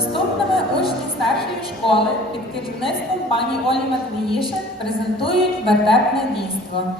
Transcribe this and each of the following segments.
Наступними учні старшої школи під керівництвом пані Олі Матвіїшин презентують вертепне дійство.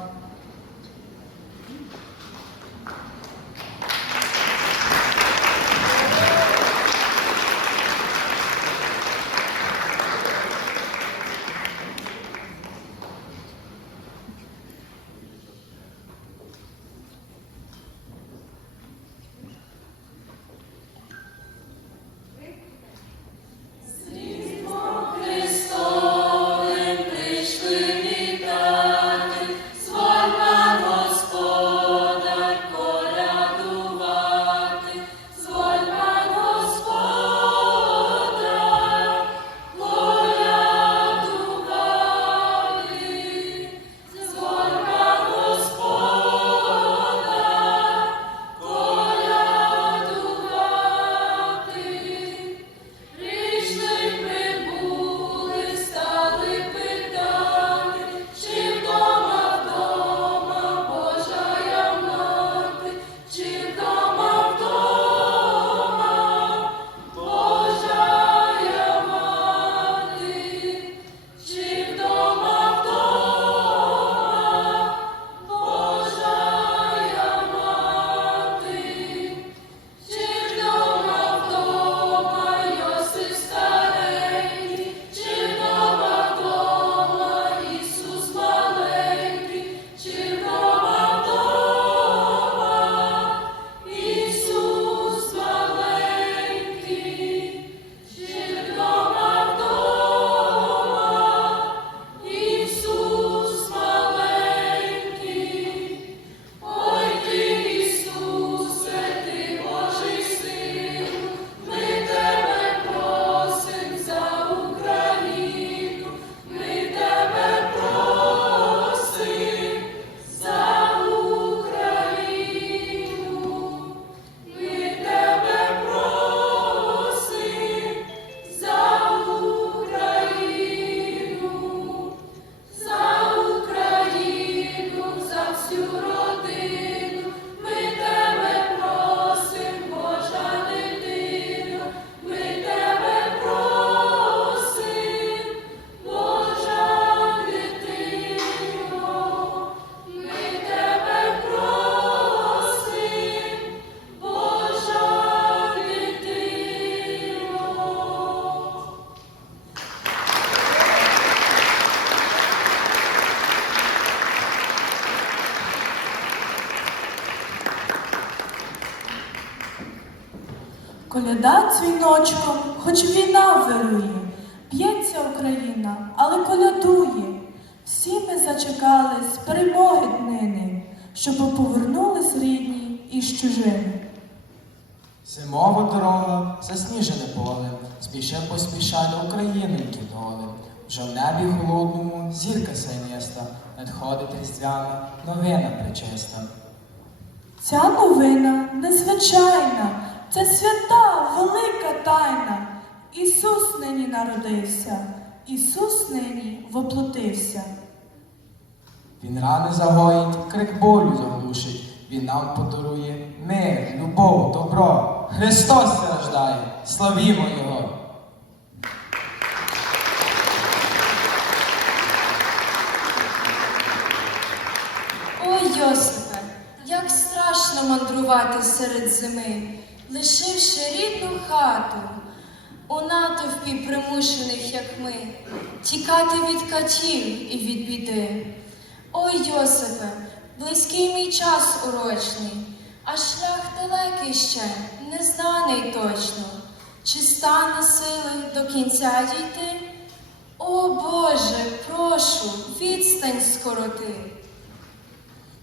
Дзвіночком, хоч війна вирує, б'ється Україна, але колядує. Всі ми зачекались перемоги днини, щоб повернулись рідні із чужини. Зимова дорога, засніжене поле, спіше поспіша до Україноньки доли. Вже в небі холодному зірка сяєста, надходить різдвяна новина причиста. Ця новина незвичайна, це свята, велика тайна. Ісус нині народився, Ісус нині воплотився. Він рани загоїть, крик болю заглушить. Він нам подарує мир, любов, добро. Христос страждає, славімо Його! Ой, Йосипе, як страшно мандрувати серед зими, лишивши рідну хату, у натовпі примушених, як ми, тікати від катів і від біди. Ой, Йосипе, близький мій час урочний, а шлях далекий ще, незнаний точно. Чи стане сили до кінця дійти? О Боже, прошу, відстань скороти.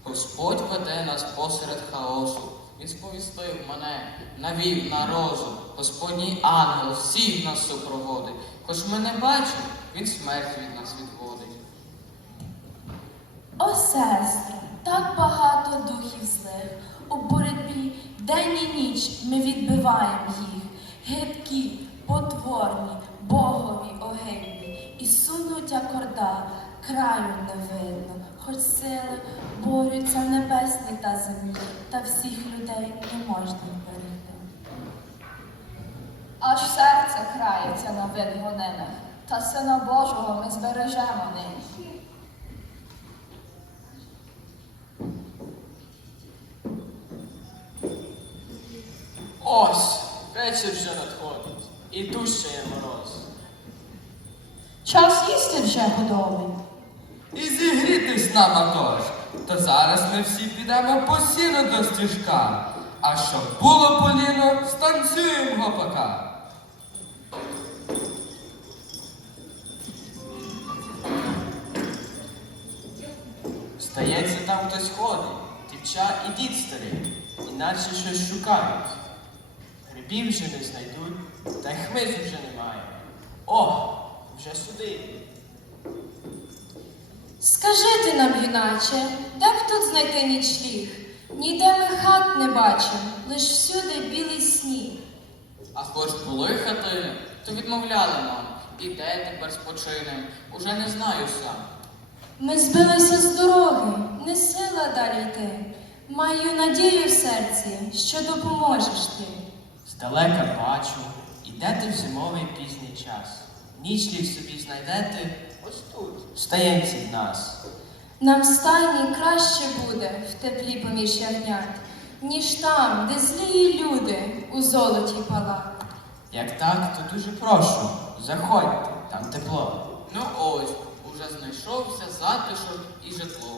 Господь веде нас посеред хаосу. Він сповістив мене, навів на розум. Господній ангел всіх нас супроводить. Хоч ми не бачимо, він смерть від нас відводить. О, сестри, так багато духів злих. У боротьбі день і ніч ми відбиваємо їх. Гидкі, потворні, богові огидні. І сунуть акорда, краю не видно. Хоч сили борються в небесній та землі, та всіх людей не можна вберегти. Аж серце крається на виногонинах, та сина Божого ми збережемо нині. Ось, вечір вже надходить, і дужчає мороз. Час їсти вже готовий. І зігрітись нам атож. То зараз ми всі підемо по сіну до стіжка. А щоб було поліно, станцюємо гопака. Здається, там хтось ходить, дівча і дід старий, іначе щось шукають. Грибів вже не знайдуть, та й хмизу вже немає. О, вже сюди. Скажи ти нам, юначе, де б тут знайти нічліг? Ніде ми хат не бачим, лиш всюди білий сніг. А хоч були хатини, то відмовляли нам. І де тепер спочинем, уже не знаю сам. Ми збилися з дороги, не сила далі йти. Маю надію в серці, що допоможеш ти. Здалека бачу, ідете в зимовий пізній час. Нічліг собі знайдете ось тут, стаєнці в нас. Нам в стайні краще буде в теплі поміж ягнят, ніж там, де злії люди у золоті палат. Як так, то дуже прошу, заходьте, там тепло. Ну ось, уже знайшовся затишок і житло.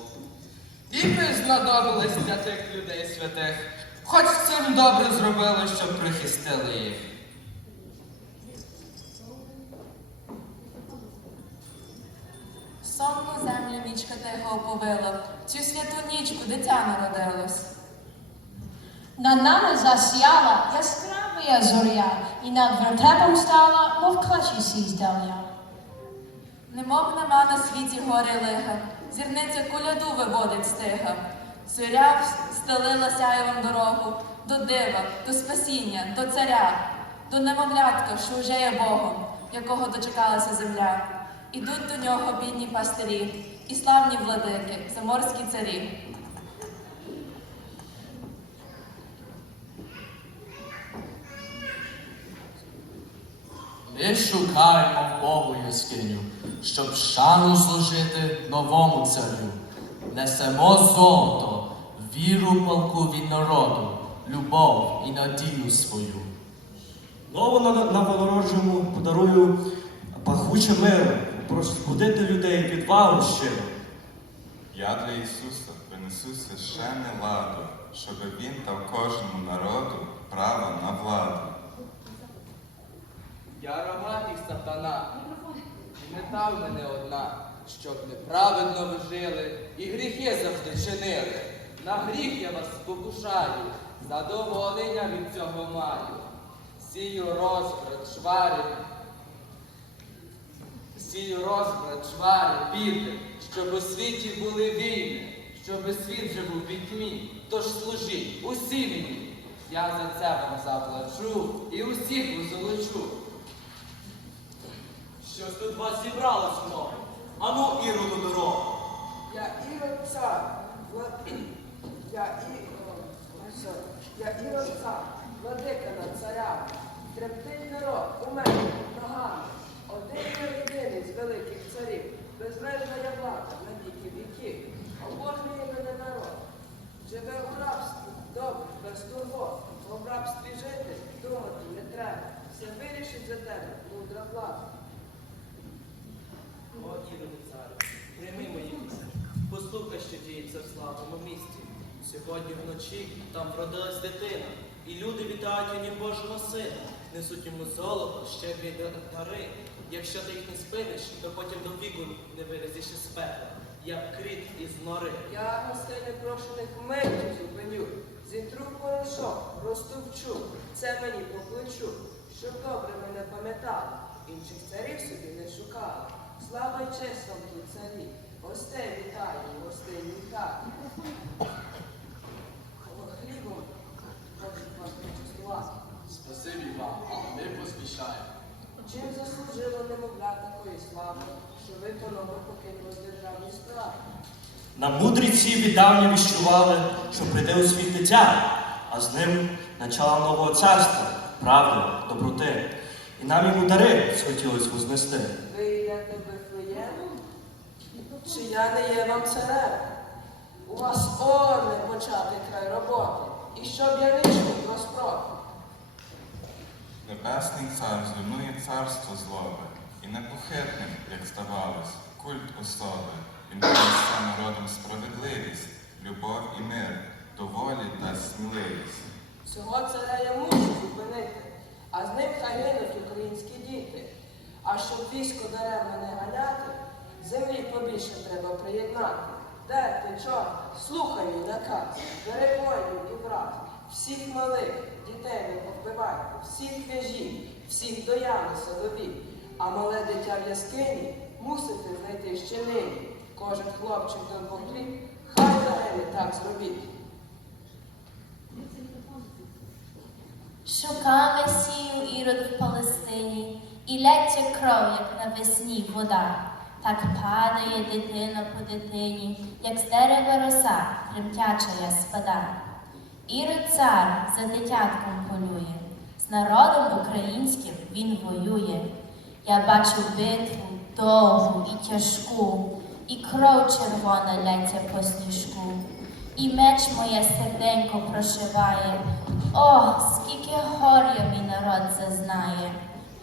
І ми знадобились для тих людей святих. Хоч цим добре зробили, щоб прихистили їх. Сонну землю нічка тихо оповила, цю святу нічку дитя народилось. Над нами засіяла яскрава зоря, і над вертепом стала, мов клачі сій. Немов нема на світі гори лиха, зірниця коляду виводить стига. Зоря стелила сяєвом дорогу до дива, до спасіння, до царя, до немовлятка, що вже є Богом, якого дочекалася земля. Ідуть до нього бідні пастирі і славні владики, заморські царі. Ми шукаємо в Богу яскиню, щоб шану служити новому царю. Несемо золото, віру палку від народу, любов і надію свою. Ново новонародженому подарую пахуче миру, розбудити людей відвагу щиру. Я для Ісуса принесу священне ладу, щоб Він дав кожному народу право на владу. Я рогатий сатана, і не дав мене одна, щоб неправедно ви жили і гріхи завжди чинили. На гріх я вас спокушаю, задоволення від цього маю. Сію розбрат, чвари, сію розбрат, чвари, біди, щоб у світі були війни, щоб світ жив у пітьмі, тож служіть усі мені. Я за це вам заплачу і усіх узолочу. Щось тут вас зібрало знову. Ану, іроду дорогу. Я Ірод цар, я і ой, я Ірод цар, владика над царями. Трептить народ у мене під ногами. Один я єдиний великих царів, безмежна я влада на віки віків. Обожнює мене народ. Живе у рабстві, добре, без турбот. Бо в рабстві жити, думати не треба. Все вирішить за тебе, мудра влада. О, Іроди царю, прийми мої пісні, послухай, що діється в славному місті. Сьогодні вночі там вродилась дитина, і люди вітають нім Божого сина, несуть йому золото, щедрі дари. Якщо ти їх не спиниш, то потім до віку не вилізеш із пекла, як кріт із нори. Я гостей непрошених миттю зупиню, зітру порошок, розтовчу, це мені по плечу, щоб добре мене пам'ятали, інших царів собі не шукали. Слава й честь вам тут царі, гостей вітаю, Хлібом вас причастувати. Спасибі вам, але ми поспішаємо. Чим заслужило немовля такої слави, що ви панове покинули державні справи? На мудреці віддавна віщували, що прийде у світ дитя, а з ним начало нового царства, правди, доброти. і нам йому дари схотілось вознести. Ви йдете в Вифлеєм? Чи я не є вам царем? У вас орне почати край роботи, і щоб я не чув розпроти. Небесний цар зруйнує царство злобе, і непохитним, як здавалось, культ особи. Він принесе народом справедливість, любов і мир, доволі та сміливість. Цього царя я мушу зупинити, а з ним хай українські діти. А щоб військо даремно не ганяти, землі побільше треба приєднати. Де ти, чорт? Слухай наказ, воїнів і враг, всіх малих, дітей не повбивайте, всіх в'яжіть, всіх до ями садові, а мале дитя в яскині мусите знайти ще нині. Кожен хлопчик до двох літ, хай загине так зробіть. Шукав Месію ірод в Палестині, і лється кров, як навесні вода. Так падає дитина по дитині, як з дерева роса, тремтяча я спада. Ірод цар за дитятком полює, з народом українським він воює. Я бачу битву довгу і тяжку, і кров червона ляться по сніжку, і меч моє серденько прошиває. О, скільки горя мій народ зазнає.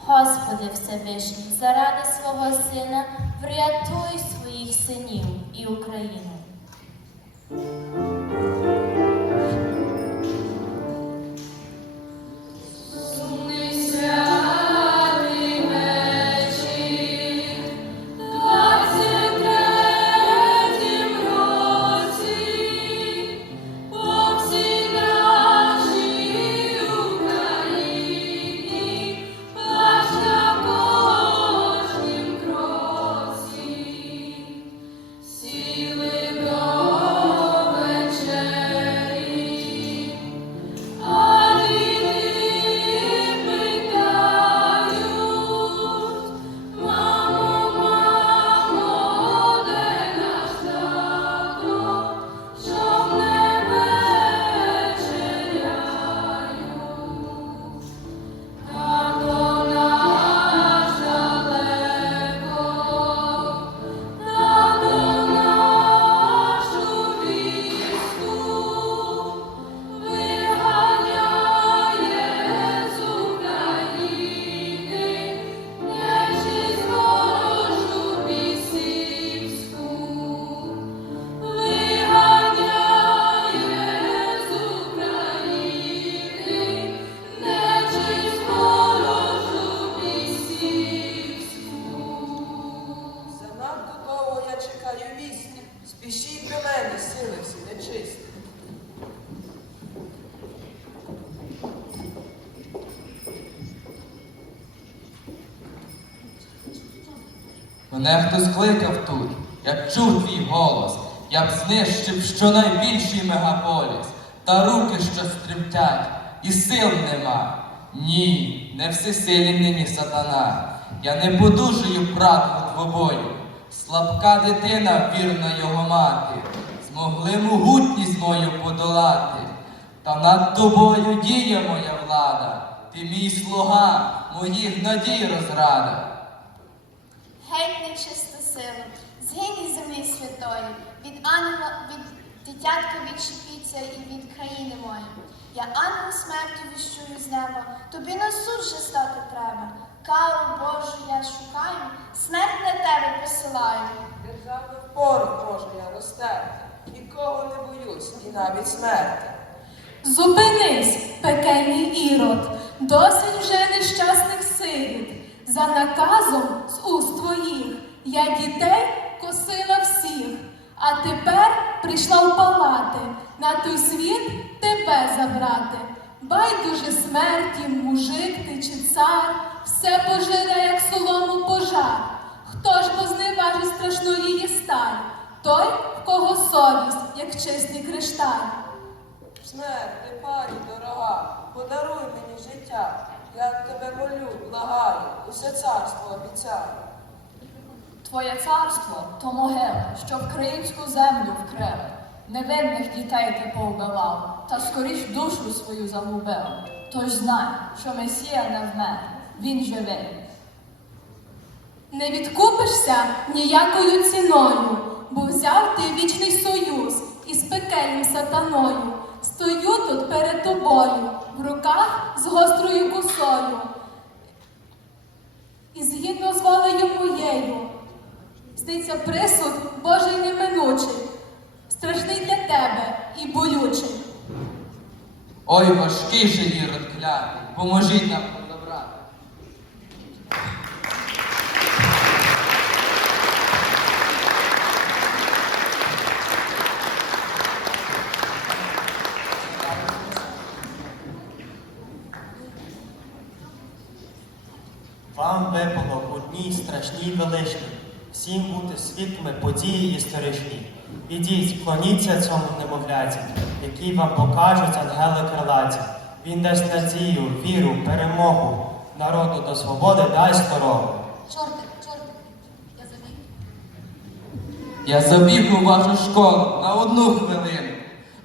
Господи Всевишній, заради свого сина врятуй своїх синів і Україну. Мене хтось кликав тут, я чув твій голос, я б знищив щонайбільший мегаполіс, та руки, що стремтять, і сил нема. Ні, не всесилі нині сатана. Я не подужую правду двобою. Слабка дитина, вірна його мати, змогли могутність мою подолати. Та над тобою діє моя влада, ти мій слуга, моїх надій розрада. Геть нечиста сила, згинь із землі святої, від ангела, від дитятка відчепіться і від країни моєї. Я ангел смерті віщую з неба, тобі на суд же стати треба. Кару Божу я шукаю, смерть на тебе посилаю. Державну впору можу я розтерти. Нікого не боюсь, і навіть смерті. Зупинись, пекельний ірод, досить вже нещасних сиріт. За наказом з уст твоїх я дітей косила всіх, а тепер прийшла впалати, на той світ тебе забрати. Байдуже смерті, мужик ти чи цар, все пожере, як солому пожар. Хто ж позневажить страшної її сталь? Той, в кого совість, як чистий кришталь. Смерть, ти пані дорога, подаруй мені життя. Я тебе молю, благаю, усе царство обіцяю. Твоє царство то могила, що в українську землю вкрили. Невинних дітей ти повбивав, та скоріш душу свою загубив. Тож знай, що Месія не вмер. він живий. Не відкупишся ніякою ціною, бо взяв ти вічний союз із пекельним сатаною. Стою тут перед тобою, в руках з гострою косою. І згідно з волею моєю, здається присуд Божий неминучий, страшний для тебе і болючий. Ой, важкий же ірод клятий, поможіть нам розібрати. Вам випало в одній страшній величній, всім бути свідками події історичні. Ідіть, клоніться цьому немовляті, який вам покажуть ангели крилаті. Він дасть надію, віру, перемогу, народу до свободи дасть дорогу. Чортик, чортик, я забіг. Я забіг у вашу школу на одну хвилину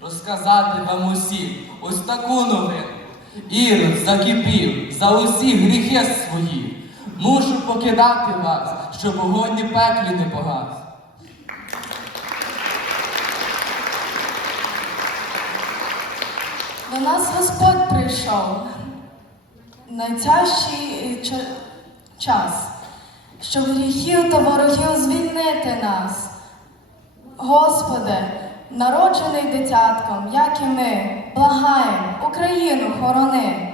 розказати вам усім ось таку новину. Ірод закипів за усі гріхи свої. Мушу покидати вас, щоб вогонь і пеклі не погас. До нас Господь прийшов. Найтяжчий час, щоб гріхів та ворогів звільнити нас. Господи, народжений дитятком, як і ми, благаємо, Україну хорони.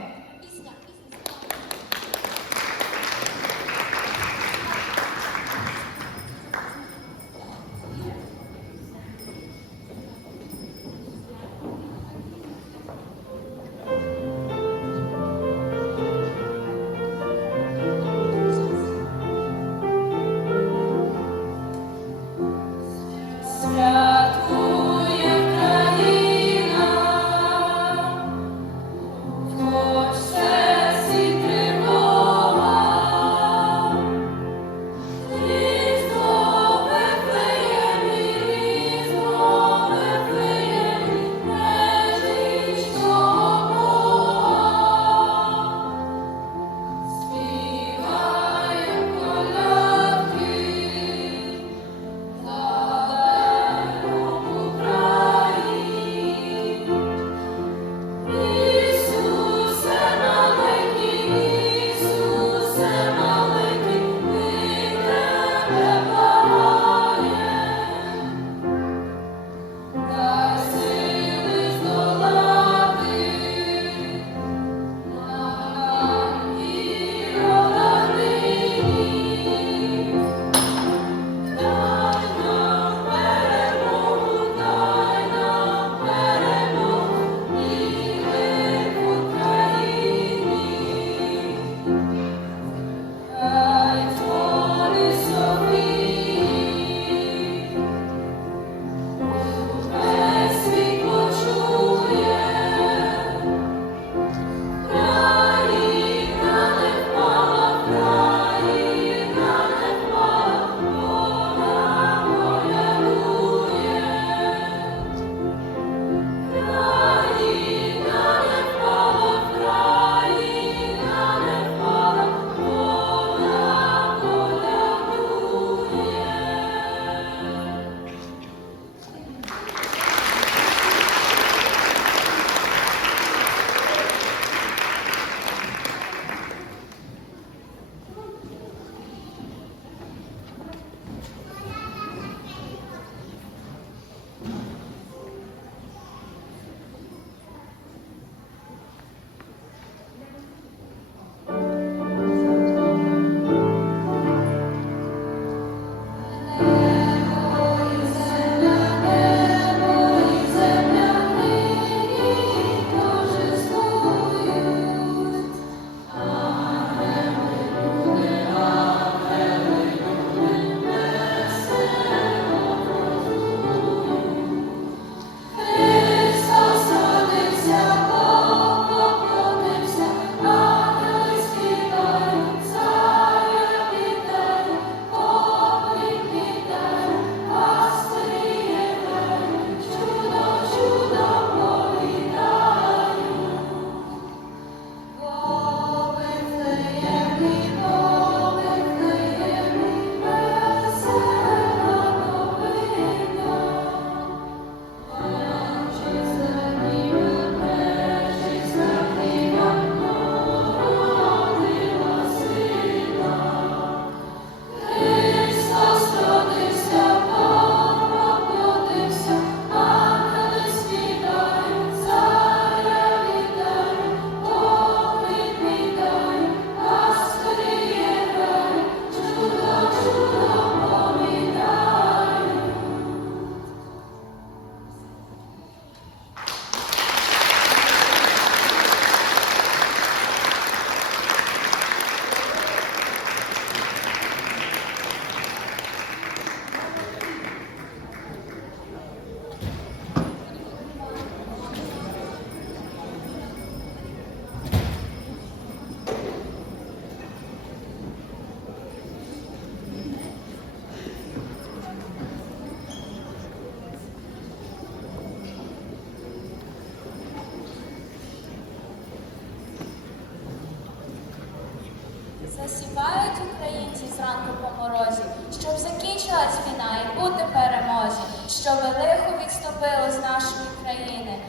Засівають українці зранку по морозі, щоб закінчилась війна і бути перемозі, щоб лихо відступило з нашої країни,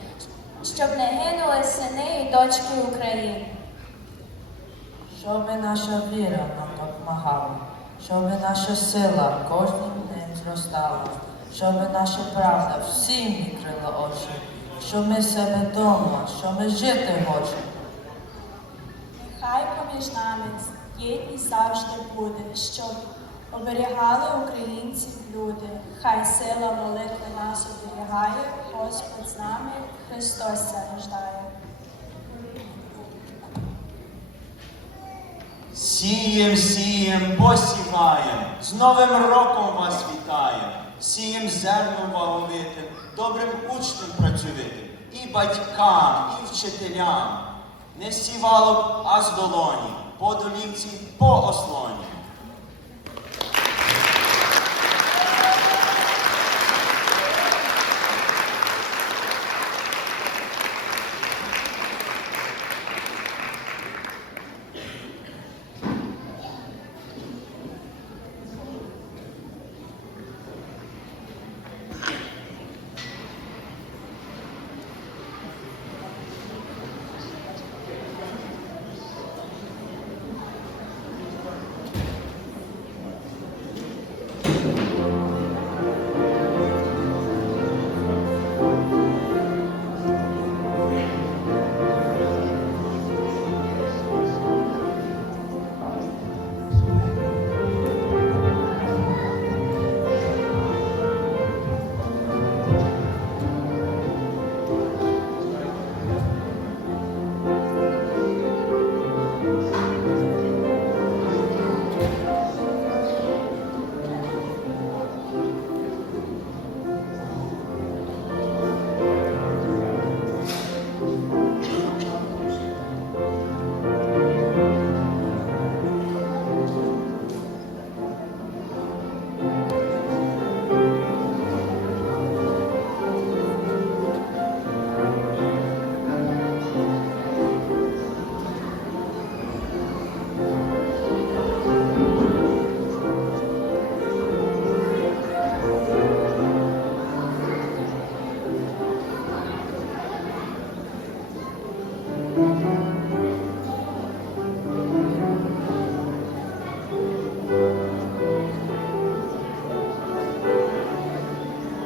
щоб не гинули сини і дочки України. Щоби наша віра нам допомагала, щоби наша сила кожним днем зростала, щоби наша правда всім відкрила очі, що ми себе вдома, що ми жити хочемо. Нехай поміж нами єдність завжди буде, щоб оберігали українців люди. Хай сила молитви нас оберігає, Господь з нами, Христос рождає. Сієм, сієм, посіваєм, з Новим роком вас вітаєм, сієм зерном ваговитим, добрим учнем працьовитим, і батькам, і вчителям. Не сівало, а з долоні, по долівці, по ослоні.